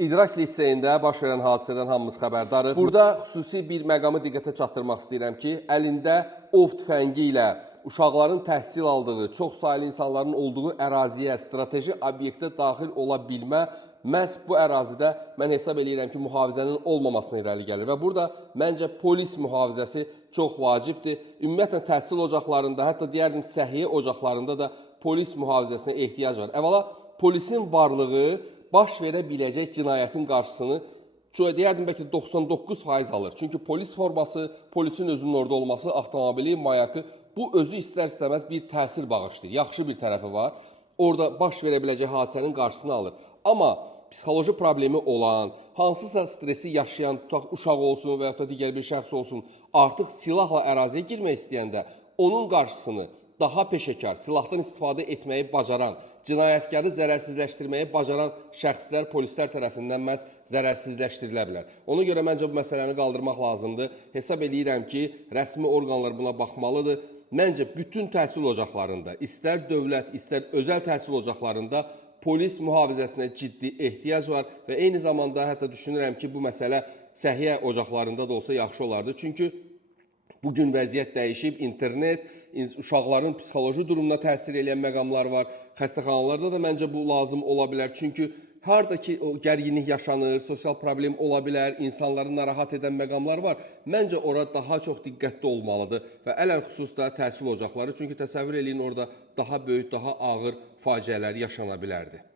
İdrak liseyində baş verən hadisədən hamımız xəbərdarıq. Burada xüsusi bir məqamı diqqətə çatdırmaq istəyirəm ki, əlində ov tüfəngi ilə uşaqların təhsil aldığı, çox saylı insanların olduğu əraziyə, strateji obyektə daxil ola bilmə məhz bu ərazidə mən hesab edirəm ki, mühafizənin olmamasına irəli gəlir. Və burada məncə polis mühafizəsi çox vacibdir. Ümumiyyətlə təhsil ocaqlarında, hətta deyərdim səhiyyə ocaqlarında da polis mühafizəsinə ehtiyac var. Əvvəla polisin varlığı baş verə biləcək cinayətin qarşısını deyərdim bəlkə 99% alır. Çünki polis forması, polisin özünün orada olması, avtomobili, mayakı bu özü istər-istəməz bir təsir bağışlayır. Yaxşı bir tərəfi var. Orada baş verə biləcək hadisənin qarşısını alır. Amma psixoloji problemi olan, hansısa stresi yaşayan, tutaq uşaq olsun və ya da digər bir şəxs olsun, artıq silahla əraziyə girmək istəyəndə onun qarşısını daha peşəkar, silahdan istifadə etməyi bacaran, cinayətkarı zərərsizləşdirməyi bacaran şəxslər, polislər tərəfindən məhz zərərsizləşdirilə bilər. Ona görə məncə bu məsələni qaldırmaq lazımdır. Hesab edirəm ki, rəsmi orqanlar buna baxmalıdır. Məncə bütün təhsil ocaqlarında, istər dövlət, istər özəl təhsil ocaqlarında polis mühafizəsinə ciddi ehtiyac var və eyni zamanda hətta düşünürəm ki, bu məsələ səhiyyə ocaqlarında da olsa yaxşı olardı. Çünki bugün vəziyyət dəyişib, internet, uşaqların psixoloji durumuna təsir edən məqamlar var. Xəstəxanalarda da məncə bu lazım ola bilər. Çünki harada ki o gərginlik yaşanır, sosial problem ola bilər, insanları narahat edən məqamlar var. Məncə ora daha çox diqqətli olmalıdır və ələn xüsus da təhsil ocaqları. Çünki təsəvvür eləyin orada daha böyük, daha ağır faciələr yaşana bilərdi.